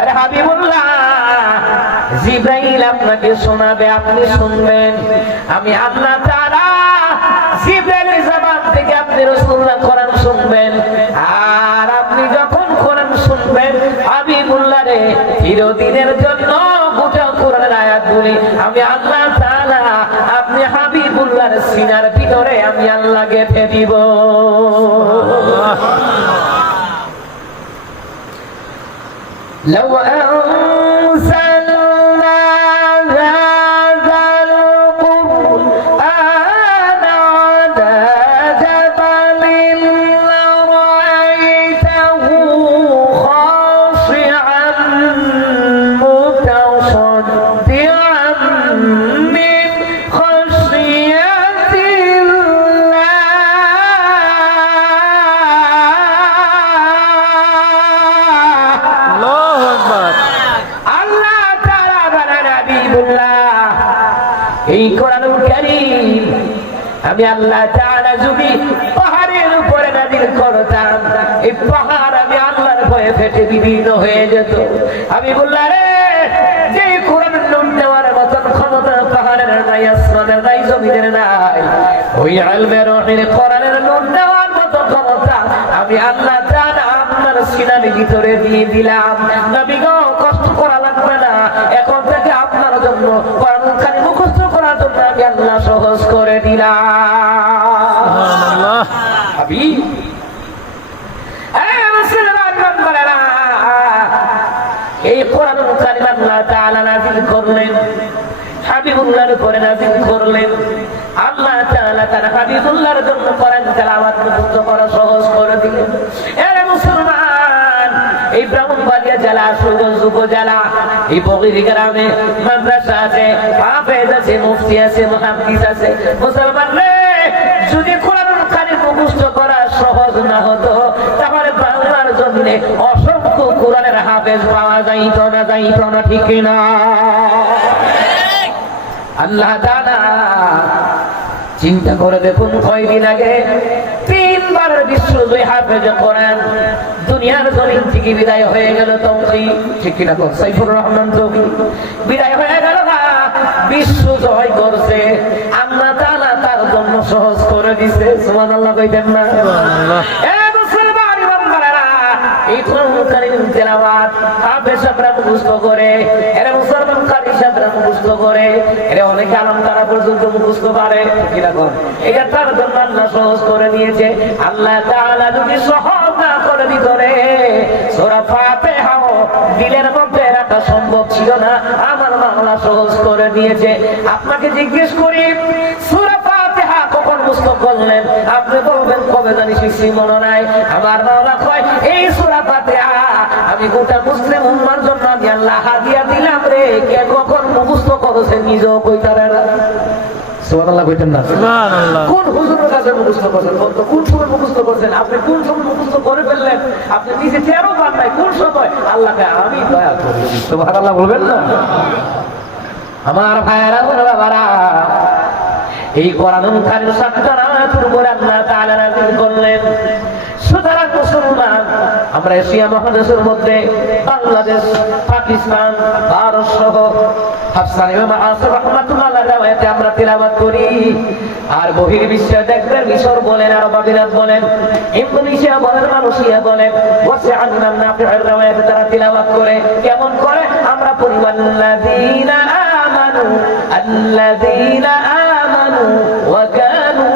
আরে হাবিবুল্লাহ, জিব্রাইল আপনাকে শোনাবে, আপনি শুনবেন। আমি আল্লাহ তাআলা জিব্রাইলের জবান থেকে আপনি রাসূলুল্লাহ কোরআন শুনবেন। আর আপনি যখন কোরআন শুনবেন, হাবিবুল্লাহ রে, চিরদিনের জন্য গোটা কোরআনের আয়াতগুলি আমি আল্লাহ তাআলা, আপনি হাবিবুল্লাহর সিনার ভিতরে আমি আল্লাহ গেঁথে দিব। لو أن আমি আল্লাহ তাআলা যদি পাহাড়ের উপরে নাজিল করতাম, এই পাহাড় আমি আল্লাহর ভয়ে ফেটে বিলীন হয়ে যেত। আমি বললাম রে যে কোরআন নুন নেওয়ার মতন ক্ষমতা পাহাড়ের নাই, আসমানের নাই, জমিনের নাই, ওই আলমে রহির কোরআনের নুন নেওয়ার মতো ক্ষমতা আমি আল্লাহ তাআলা আপনার সিনার ভিতরে দিয়ে দিলাম। নবী গো, কষ্ট করা লাগবে না। এখন থেকে আপনার জন্য আল্লাহ সহজ করে বান্দারা, এই কোরআন আল্লাহ তাআলা নাযিল করলেন হাবিবুল্লাহর উপরে নাযিল করলেন। আল্লাহ তাআলা তার হাবিবুল্লাহর জন্য কোরআন তেলাওয়াত মুক্ত করা সহজ করে দিলেন। এই ব্রাহ্মণবাড়িয়া জেলা সুগঞ্জ উপজেলা, এই বগিরি গ্রামে মাদ্রাসা আছে, হাফেজ আছে, মুফতি আছে, মুহাদ্দিস আছে। মুসলমান রে যদি কোরআন কারিম মুখস্থ করা সহজ না হতো, তাহলে বাংলার জন্য অসংখ্য কোরআনের হাফেজ পাওয়া যাইত না যাইত না, ঠিক না আল্লাহ তাআলা চিন্তা করে দেখুন কয়দিন আগে তিনবার বিশ্বজয়ী হাফেজ কোরআন দুনিয়ার জমিন থেকে বিদায় হয়ে গেল তৌকি ঠিক কিনা কর সাইফুর রহমান তৌকি বিদায় হয়ে গেল না? বিশ্ব জয় করছে। আল্লাহ তাআলা তার জন্য সহজ করে দিছে। সুবহানাল্লাহ কইতেন না? সুবহানাল্লাহ। এ মুসলমান ইমানদারেরা, এই কোরআন কারীম তেলাওয়াত হাফেজ সাহেবরা মুখস্থ করে এরা মুসলমান কারি সাহেবরা মুখস্থ করে এরা অনেক আলম তারা পর্যন্ত মুখস্থ পারে। কীরকম এটা তার জন্য আল্লাহ সহজ করে দিয়েছে। আল্লাহ তাআলা যদি সহজ আমার বাংলা সহজ করে দিয়েছে। আপনাকে জিজ্ঞেস করি আপনি বলবেন, কবে জানি শিখছি, মনে নাই। আমার বাংলা কয়, এই সূরা ফাতিহা আমি গোটা মুসলিম উম্মার জন্য আমি আল্লাহ হাদিয়া দিলাম রে। কে কখন মুখস্থ করেছে, নিজেও কইতারে না। সুবহানাল্লাহ কইতেন না। সুবহানাল্লাহ। কোন হুজুরের কাছে মুখস্থ করছেন? বলতো কোন সময় মুখস্থ করছেন? আপনি কোন সময় মুখস্থ করে ফেললেন? আপনি নিজে তেরো পান নাই। কোন সময়? আল্লাহকে আমি দয়া করি। সুবহানাল্লাহ বলবেন না? আমার ভাইয়েরা বাবারা এই কোরআনুল কারীম সাতটার উপরে আল্লাহ তাআলা নাযিল করলেন। সুতরাং মুসলমান আমরা এশিয়া মহাদেশের মধ্যে বাংলাদেশ পাকিস্তান ভারত সহ হাফসান ইমাম আসর রহমাতুল্লাহ আমরা তিলাওয়াত করি। আর বহির বিশ্বে দেখবেন মিশর বলেন আর বাবিলাত বলেন, ইন্দোনেশিয়া বলেন, মালয়েশিয়া বলেন, ওয়াসে আন্নান নাফিউর রাওয়ায়াতে তারা তিলাওয়াত করে। কেমন করে? আমরা পড়ি আল্লাযীনা আমানু আল্লাযীনা আমানু, ওয়া কানু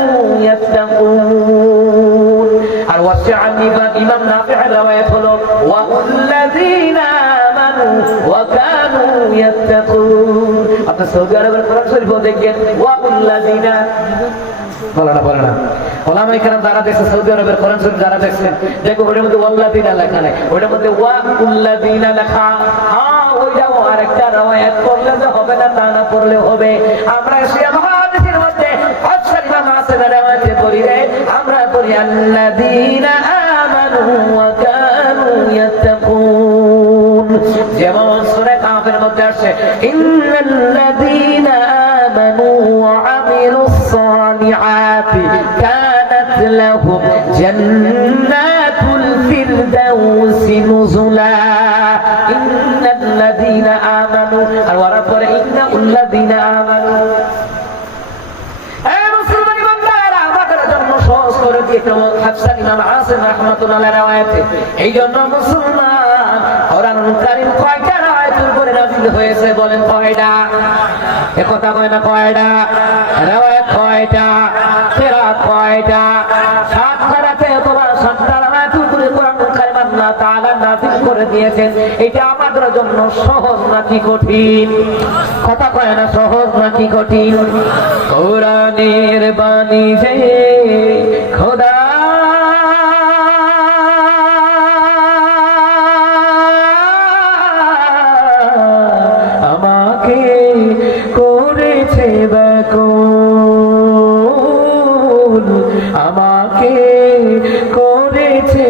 ইয়াত্তাকুন আর ওয়াসে আন্নিবাদ ইমাম নাফিউর রাওয়ায়াত হলো ওয়া আল্লাযীনা কানু আপনি সৌদি আরবের কোরআন শরীফ দেখেন ওয়া আল্লাযীনা বলে না বলে না। ওলামাই কেরাম যারা দেখছে সৌদি আরবের কোরআন শরীফ যারা দেখছেন দেখো মধ্যে লেখা নাই মধ্যে লেখা। হ্যাঁ আরেকটা রাওয়ায়াত করলে যে হবে না, তা না হবে। আমরা সে মহাদেশের মধ্যে রে। আমরা সূরা কাফের মধ্যে আসে ইন্নাল্লাযীনা আমানু ওয়া আমিলুস সালিহাতি কানাত লাহুম জান্নাতুল ফিরদাউসি নুজুলা ইন্ন উল্লাযীনা আমানু আর ওয়ার পরে ইন্না উল্লাযীনা আমানু এই মুসলমান ইমানদারেরা আমাদের জন্য সহজ করে দিয়েছে হাফসান ইমাম আসিম রাহমাতুল্লাহ রাওয়ায়াতে এই জন্য মুসলমান কোরআনুল কারীম কয়টা আয়াতের উপরে নাযিল হয়েছে বলেন কয়টা? এ কথা কয় না কয়টা? রাওয়ায়াত কয়টা? কিরাত কয়টা? করে এটা আমাদের জন্য সহজ নাকি কঠিন? কথা কয় না সহজ নাকি কঠিন? কোরআনের বাণী খোদা আমাকে করেছে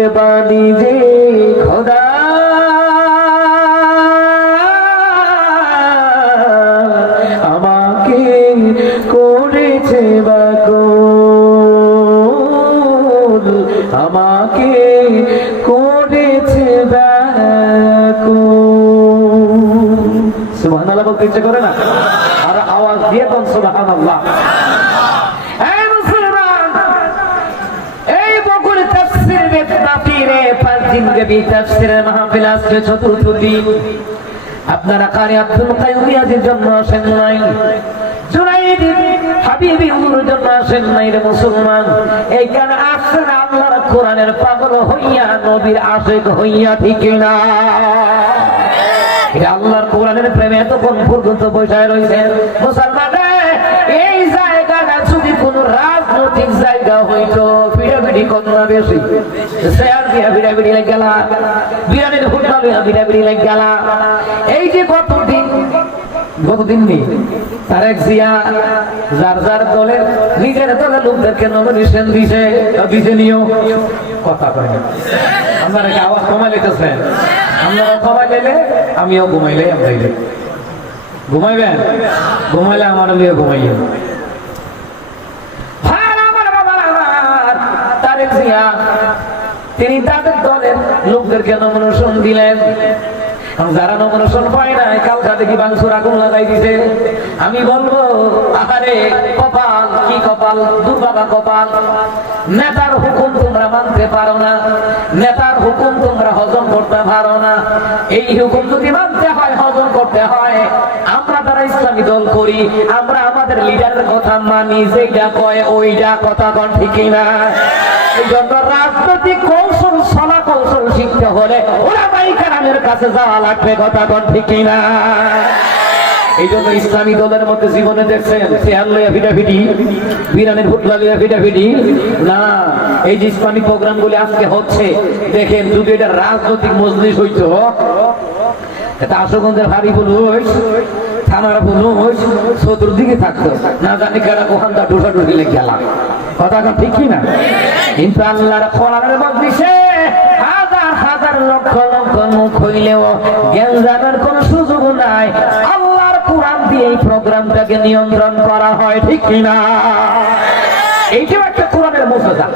কোরআনের বাণী যে খোদা। আমাকে করেছে ব্যাকুল আমাকে করেছে ব্যাকুল সুবহানাল্লাহ বলতে করে না? আর আওয়াজ দিয়ে কোন সুবহানাল্লাহ এই মুসলমান এই বকুল তাফসীর ব্যাপী তাফসীরের মাহফিল চতুর্থ দিন। আপনারা কারি আব্দুল জন্য আসেন নাই। মুসলমান। আল্লাহর কোরআনের পাগল হইয়া, নবীর আশিক হইয়া, ঠিক না আল্লাহর কোরআনের প্রেমে এতক্ষণ পর্যন্ত বসে রয়েছেন মুসলমান, এই জায়গাটা যদি কোন রাজনৈতিক জায়গা হইতো পিড়াপিড়ি কত না বেশি? শেয়ার দিয়া পিড়াপিড়ি লাগ গেলা, বিরানের হুটনা লইয়া পিড়াপিড়ি লাগ গেলা। এই যে কতদিন কতদিন নেই, তারেক জিয়া যার যার দলের নিজের দলের লোকদেরকে নমিনেশন দিছে দিছে নিও কথা কয় আপনারা কি আওয়াজ কমাই লেতেছেন আপনারা কমাই লেলে আমিও ঘুমাইলে আমরাইলে ঘুমাইবেন? ঘুমাইলে আমার লিয়ে ঘুমাইয়ে। জিয়া, তিনি তাদের দলের লোকদেরকে নমিনেশন দিলেন। যারা নমিনেশন পায় নাই কালকা দেখি বাংশুর আগুন লাগাই দিছে। আমি বলব আহারে কপাল কি কপাল? দুর্বাবা কপাল। নেতার হুকুম তোমরা মানতে পারো না। নেতার হুকুম তোমরা হজম করতে পারো না। এই হুকুম যদি মানতে হয় হজম করতে হয়। আমরা তারা ইসলামী দল করি আমরা আমাদের লিডারের কথা মানি যেটা কয় ওইটা কথা কন ঠিকই না এই জন্য রাজনৈতিক কৌশল, সলা কৌশল শিখতে হলে ওরা বাইকারামের কাছে যাওয়া লাগবে, কথা কন ঠিকই না এই জন্য ইসলামী দলের মধ্যে জীবনে দেখছেন, চেয়ার লইয়া ভিটাভিটি বিরানের ফুটলা লইয়া ভিটাভিটি। না, এই যে ইসলামী প্রোগ্রাম গুলি আজকে হচ্ছে, দেখেন যদি এটা রাজনৈতিক মজলিস হইতো, এটা আশুগঞ্জের ভারী পুলিশ থানার পুলিশ চতুর্দিকে থাকতো। না জানি কারা দা ঢুসা ঢুকিলে গেলাম। কথা ঠিক কি না? কিন্তু আল্লাহর কোরআনের মজলিসে হাজার হাজার লক্ষ লক্ষ মুখ হইলেও জ্ঞান জানার কোন সুযোগ নাই। আল্লাহর কোরআন দিয়ে এই প্রোগ্রামটাকে নিয়ন্ত্রণ করা হয়, ঠিক কিনা এইটাও একটা কোরআনের মুসেজা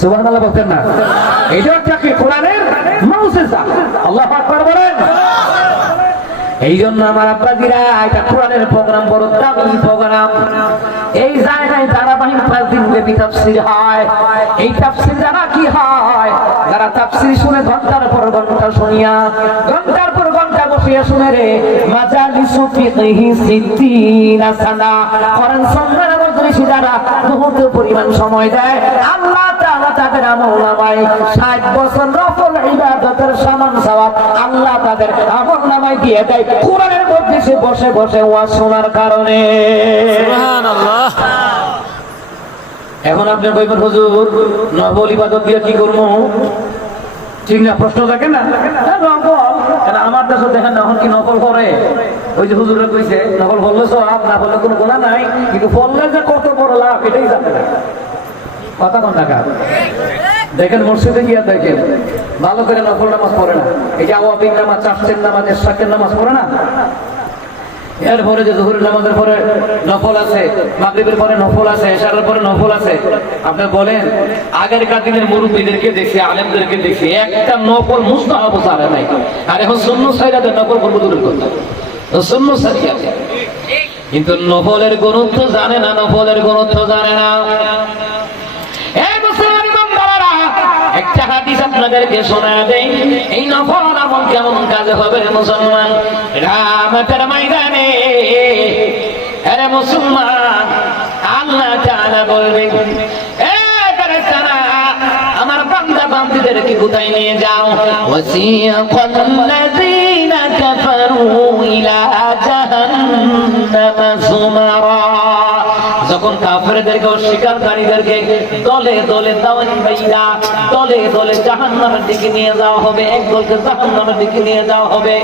সুবহানাল্লাহ বলতেন না। এইটাও একটা কি কোরআনের মুসেজা আল্লাহ আকবার বলেন। এই জন্য আমার আব্বাজিরা, এটা কোরআনের প্রোগ্রাম, বড় দামি প্রোগ্রাম। এই জায়গায় ধারাবাহিক পাঁচ দিন ব্যাপী তাফসির হয়, এই তাফসির যারা কি হয়, যারা তাফসির শুনে ঘণ্টার পর ঘণ্টা শুনিয়া, ঘণ্টার পর ঘণ্টা বসিয়া শুনে রে, মাজালিসু ফিকহি সিদ্দিনা সানা কোরআন সুন্নাহর মজলিসে যারা মুহূর্ত পরিমাণ সময় দেয়। আল্লাহ তাদের আমল নামায় 60 বছর নফল ইবাদতের সমান সওয়াব আল্লাহ তাদের আমল নামায় দিয়ে দেয়। কোরআনের মধ্যে সে বসে বসে ওয়াজ শোনার কারণে। এখন আপনি কইবেন হুজুর নফল ইবাদত দিয়ে কি করব? ঠিক না প্রশ্ন থাকে না? আমার কাছে দেখেন না এখন কি নকল করে? ওই যে হুজুরে কইছে নকল করলে সব না করলে কোনো গুণা নাই। কিন্তু ফললে যে কত বড় লাভ এটাই জানে না। কথা কোন দেখেন মসজিদে গিয়া দেখেন, ভালো করে নকল নামাজ পড়ে না। এই যে নামাজ, চাষের নামাজ নামাজ পড়ে না? এরপরে যে জহুরের নামাজের পরে নফল আছে পরে নফল আছে, এশারের পরে নফল আছে। আপনি বলেন, আগেরকার দিনের মুরব্বীদেরকে দেখছি আলেমদেরকে দেখছি একটা নফল মুস্তাহাব সারে নাই। আর এখন শূন্য সাইরাদের নফল করব দূরের কথা। শূন্য আছে কিন্তু নফলের গুরুত্ব জানে না, নফলের গুরুত্ব জানে না। একটা হাদিস আপনাদেরকে শোনা কেমন কাজে হবে মুসলমান? রামাতের ময়দানে আরে মুসলমান আল্লাহ তাআলা বলবে এ ফেরেশতারা, আমার বান্দা কোথায় নিয়ে যাও? ওয়াসিয়াকাল্লাযীনা কাফারু ইলা জাহান্নামা যুমারা তখন কাফেরদেরকে অস্বীকারীদেরকে দলে দলে দাওয়াত দলে দলে জাহান্নামের দিকে নিয়ে যাওয়া হবে, এক দলকে জাহান্নামের দিকে নিয়ে যাওয়া হবে।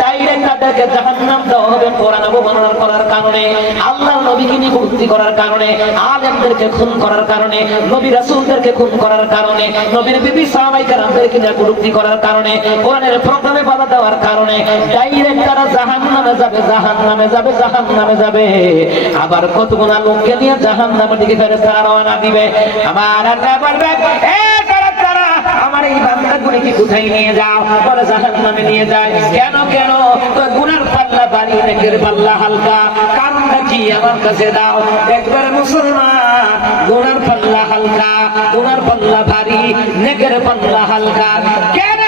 তাইরে তাদেরকে জাহান্নাম দেওয়া হবে কোরআন অবমাননা করার কারণে, আল্লাহর নবীকে নিয়ে ভক্তি করার কারণে, আলেমদেরকে খুন করার কারণে, নবী রাসূলদেরকে খুন করার কারণে, নবীর বিবি সাহাবাই کرامদেরকে নিয়ে কুরুক্তি করার কারণে, কোরআনের প্রোগ্রামে বাধা দেওয়ার কারণে, ডাইরেক্ট তারা জাহান্নামে যাবে জাহান্নামে যাবে জাহান্নামে যাবে। আবার কতগুণ লোককে নিয়ে জাহান্নামের দিকে ফেরেশতারা রওনা দিবে। আমার আল্লাহ বলবে, এ আমার এই বান্দাগুলিকে কোথায় নিয়ে যাও? বলে জাহান্নামে নিয়ে যায় কেন কেন? গুনার পাল্লা বাড়ি নেকের পাল্লা হালকা। আমার কাছে দাও? একবার মুসলমান, গুনার পাল্লা হালকা, গুনার পাল্লা নেকের পাল্লা হালকা। কেন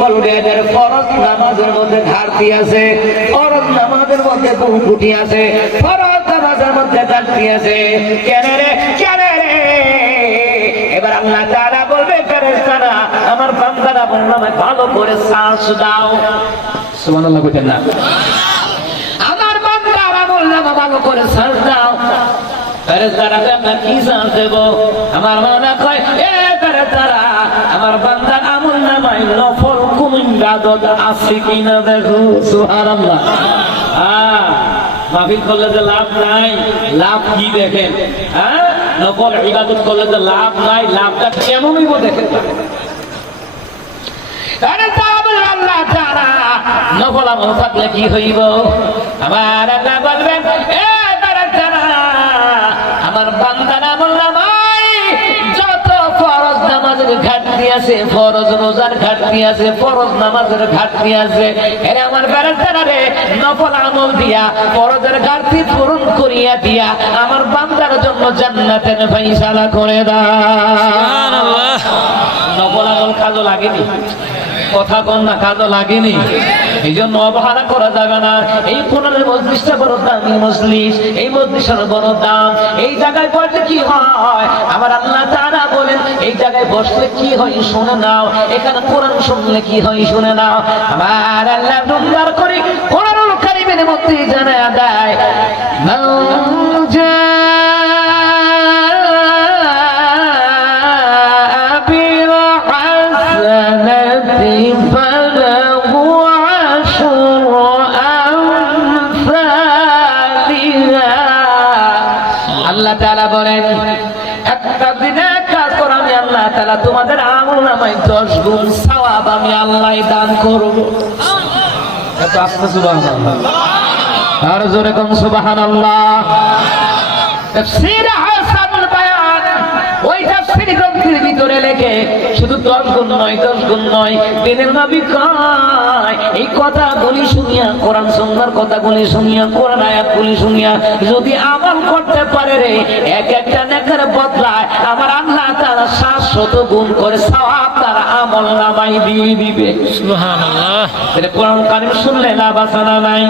বলবে এদের ফরজ নামাজের মধ্যে ঘাটতি আছে, ফরজ নামাজের মধ্যে কুটি আছে। ফরজ নামাজের মধ্যে আছে কেন রে কেন রে? এবার আল্লাহ তাআলা বলবে, ফেরেশতারা, আমার বান্দারা বললাম ভালো করে শ্বাস দাও। সুবহানাল্লাহ কইতেন না। আমার বান্দারা বললাম ভালো করে শ্বাস দাও। ফেরেশতারা আমরা কি শ্বাস দেব? আমার মনে কয়, এ ফেরেশতারা, আমার বান্দার আমল নামায় নফল কোন ইবাদত আছে কিনা দেখো। সুবহানাল্লাহ। মাহফিল করলে যে লাভ নাই, লাভ কি দেখেন? হ্যাঁ? নকল ইবাদত করলে যে লাভ নাই, লাভটা কেমন হইব দেখেন আমল হইব? আমার আমার বান্দারা বললাম আছে ফরজ রোজার ঘাটতি আছে ফরজ নামাজের ঘাটতি আছে। এরা আমার বেড়াতারা রে নফল আমল দিয়া ফরজের ঘাটতি পূরণ করিয়া দিয়া আমার বান্দার জন্য জান্নাতের ফাইসালা করে দাও। নফল আমল কাজও লাগেনি। কথা কন না কাজও লাগেনি। এই জন্য অবহেলা করা যাবে না। এই কোরআনের মজলিসটা বড় দামি মজলিস, এই মজলিসের বড় দাম। এই জায়গায় বসলে কি হয়? আমার আল্লাহ তারা বলেন, এই জায়গায় বসলে কি হয় শুনে নাও। এখানে কোরআন শুনলে কি হয় শুনে নাও। আমার আল্লাহ করে কোরআন কারিমের মধ্যে জানা দেয় নামায় দশ গুণ সওয়াব আমি আল্লাহ দান করব। এত আস্তে সুবহানাল্লাহ। আর জোরে কম সুবহানাল্লাহ। তাফসীর হাসান বায়ান ওই তাফসীর গ্রন্থের ভিতরে লেখে শুধু দশ গুণ নয় দশ গুণ নয় দিনের নবী কয়? এই কথাগুলি শুনিয়া কোরআন সুন্নাহর কথাগুলি শুনিয়া কোরআন আয়াতগুলি শুনিয়া যদি আমল করতে পারে রে এক একটা নেকের বদলায় আমার আল্লাহ তারা শাশ্বত গুণ করে সওয়াব তারা আমল নামাই দিয়ে দিবে। সুবহানাল্লাহ। এটা কোরআন কারিম শুনলে লাভ আছে না নাই?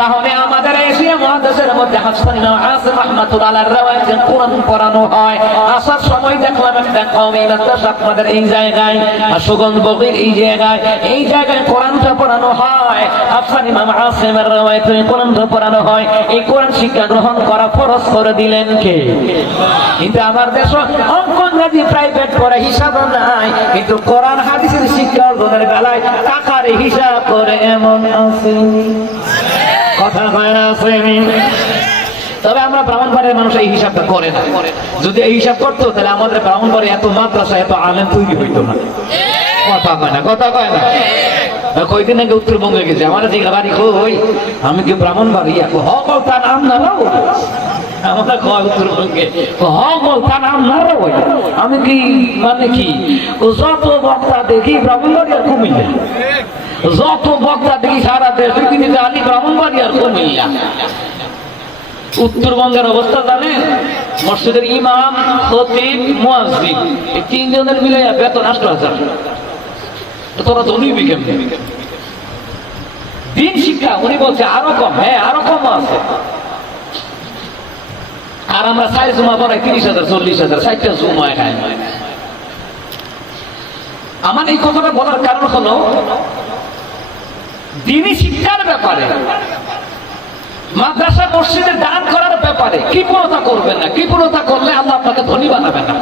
তাহলে আমাদের এশিয়া মহাদেশের মধ্যে হাসান আসিফ রহমাতুল্লাহ আলাইহির রাওয়ায়াতে কোরআন পড়ানো হয়। আসার সময় দেখলাম এই জায়গায় আর এই জায়গায়। এই জায়গায় পড়ানো হয়। এই কোরআন শিক্ষা গ্রহণ করা ফরজ করে দিলেন কে? কিন্তু আমার দেশ অঙ্ক প্রাইভেট করে হিসাব নাই। কিন্তু কোরআন হাদিসের শিক্ষা বেলায় টাকার হিসাব করে এমন আছে। কথা হয় না? তবে আমরা ব্রাহ্মণবাড়ির মানুষ এই হিসাবটা করে না। যদি এই হিসাব করতো, তাহলে আমাদের ব্রাহ্মণবাড়ি এত মাদ্রাসা, এত আলেম তৈরি হইতো না। কথা কয় না, কথা কয় না। কয়দিন আগে উত্তরবঙ্গে গেছে। আমার দিকে বাড়ি কই? আমি কি ব্রাহ্মণবাড়ি হ কও তার নাম না আমরা কয় উত্তরবঙ্গে? হ কও তার নাম না আমি কি মানে কি? যত বক্তা দেখি ব্রাহ্মণবাড়ি আর কুমিল্লা। যত বক্তা দেখি সারা দেশ। তিনি আলি ব্রাহ্মণবাড়ি আর কুমিল্লা। উত্তরবঙ্গের অবস্থা জানেন? মসজিদের ইমাম, খতিব, মুয়াজ্জিন। এই তিনজনের মিলে বেতন আষ্ট হাজার। তোরা তো নিবি কেমনে? দিন শিক্ষা, উনি বলছে, আরও কম। হ্যাঁ আরও কম আছে। আর আমরা সাই জমা পড়াই তিরিশ হাজার, চল্লিশ হাজার ষাটটা জমা খাই আমার এই কথাটা বলার কারণ হলো, দিনই শিক্ষার ব্যাপারে মাদ্রাসা মসজিদে দান করার ব্যাপারে কৃপণতা করবেন না? কৃপণতা করলে আল্লাহ আপনাকে ধনী বানাবেন না?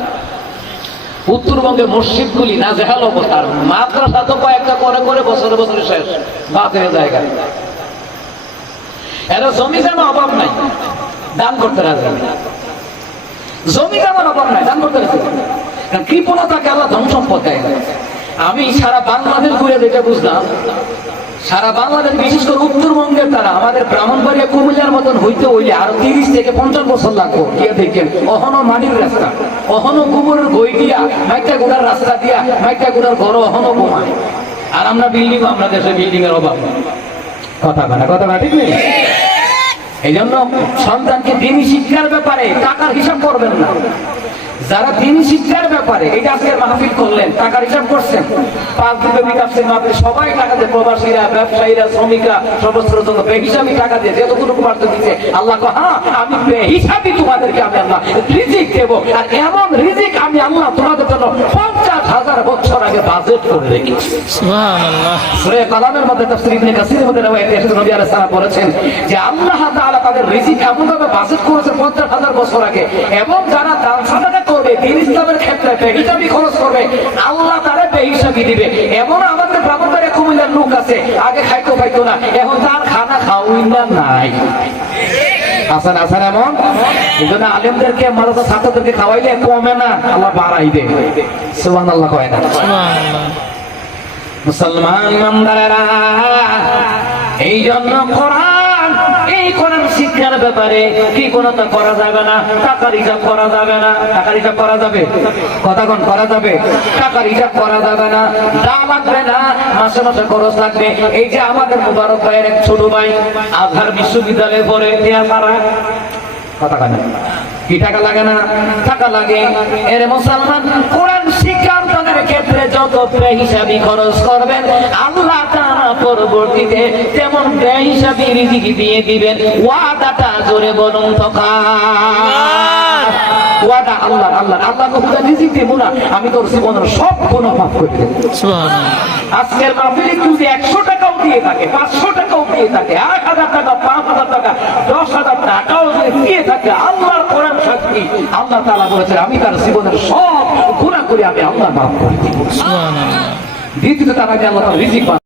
উত্তরবঙ্গের মসজিদগুলি না জেহাল অবতার মাদ্রাসা তো কয়েকটা করে করে বছরে বছরে শেষ বাতের জায়গায় এরা জমি জামা অভাব নাই, দান করতে রাজি জমি জামার অভাব নাই, দান করতে রাজি কৃপণতাকে আল্লাহ ধন সম্পদ দেয়। আমি সারা বাংলাদেশ ঘুরে যেটা বুঝলাম সারা বাংলাদেশ, বিশেষ করে উত্তরবঙ্গের তারা আমাদের ব্রাহ্মণবাড়িয়া, কুমিল্লার মতন হইতে হইলে আরও তিরিশ থেকে পঞ্চাশ বছর লাগবো। গিয়ে দেখেন? অহনো মাটির রাস্তা। অহনো কুমোরের গই দিয়া মাইটা গুড়ার রাস্তা দিয়া মাইটা গুড়ার ঘর অহনো কমায় আর আমরা বিল্ডিং আমরা দেশে বিল্ডিং এর অভাব। কথা কানা কথা না, ঠিক নেই? এই জন্য সন্তানকে দিনই শিক্ষার ব্যাপারে টাকার হিসাব করবেন না। যারা দিনই শিক্ষার ব্যাপারে এই যে আজকের মাহফিল করলেন টাকার হিসাব করছেন পাঁচ মাহফিল সবাই টাকা দিয়ে প্রবাসীরা ব্যবসায়ীরা শ্রমিকরা জন্য বেহিসাবি টাকা দিয়ে যতটুকু পারতে দিচ্ছে। আল্লাহ কয়, হ্যাঁ আমি বেহিসাবি তোমাদেরকে আমি আল্লাহ রিজিক দেবো। আর এমন রিজিক আমি আল্লাহ তোমাদের জন্য পঞ্চাশ হাজার বছর আগে বাজেট করে রেখেছি। কালামের মধ্যে তাফসীর ইবনে কাসিরের মধ্যে রওয়ায়াতে এসেছে নবী আলাইহিস সালাম বলেছেন যে আল্লাহ তাআলা তাদের রিজিক এমন ভাবে বাজেট করেছে 50000 বছর আগে এবং যারা দান সাদাকা করবে দিন ইসলামের ক্ষেত্রে বেহিসাবি খরচ করবে। আল্লাহ তারা বেহিসাবি দিবে। এমন আমাদের ব্রাহ্মণবাড়িয়া কুমিল্লার লোক আছে আগে খাইতো খাইতো না এখন তার খানা খাওয়াই না নাই। আসান আসান এমন? এই জন্য আলেমদেরকে মাদ্রাসা ছাত্রদেরকে খাওয়াইলে কমে না আল্লাহ বাড়াই দে সুবহানাল্লাহ কয় না? মুসলমান ইমানদারেরা এই জন্য কোরআন এই কোরআন শিক্ষার ব্যাপারে কি করা যাবে না? টাকার হিসাব করা যাবে না। টাকার হিসাব করা যাবে? করা যাবে? টাকার হিসাব করা যাবে না। লাগবে না, মাসে মাসে খরচ লাগবে। এই যে আমাদের মুবারক ভাইয়ের এক ছোট ভাই আধার বিশ্ববিদ্যালয়ে পড়ে দেয়া কথা কি টাকা লাগে না? টাকা লাগে। এর মুসলমান, কোরআন শিক্ষান্তনের ক্ষেত্রে যত হিসাবি খরচ করবেন। আল্লাহ পরবর্তীতে তেমন হিসাবি রিজিক দিয়ে দিবেন। ওয়াদাটা জোরে বলুন ওয়াদা আল্লাহ আল্লাহ আল্লাহ রিজিক দেব না আমি তোর জীবনের সব মাফ করে দেব। আজকের মাহফিলে যদি একশো টাকাও দিয়ে থাকে পাঁচশো টাকাও দিয়ে থাকে হাজার টাকা পাঁচ হাজার টাকা দশ হাজার টাকাও দিয়ে থাকে আল্লাহর কোরআন সাক্ষী আল্লাহ তাআলা বলেছে আমি তার জীবনের সব গুণা করে আমি আল্লাহ মাফ করে দিব। দ্বিতীয় তার আগে আল্লাহ রিজিক।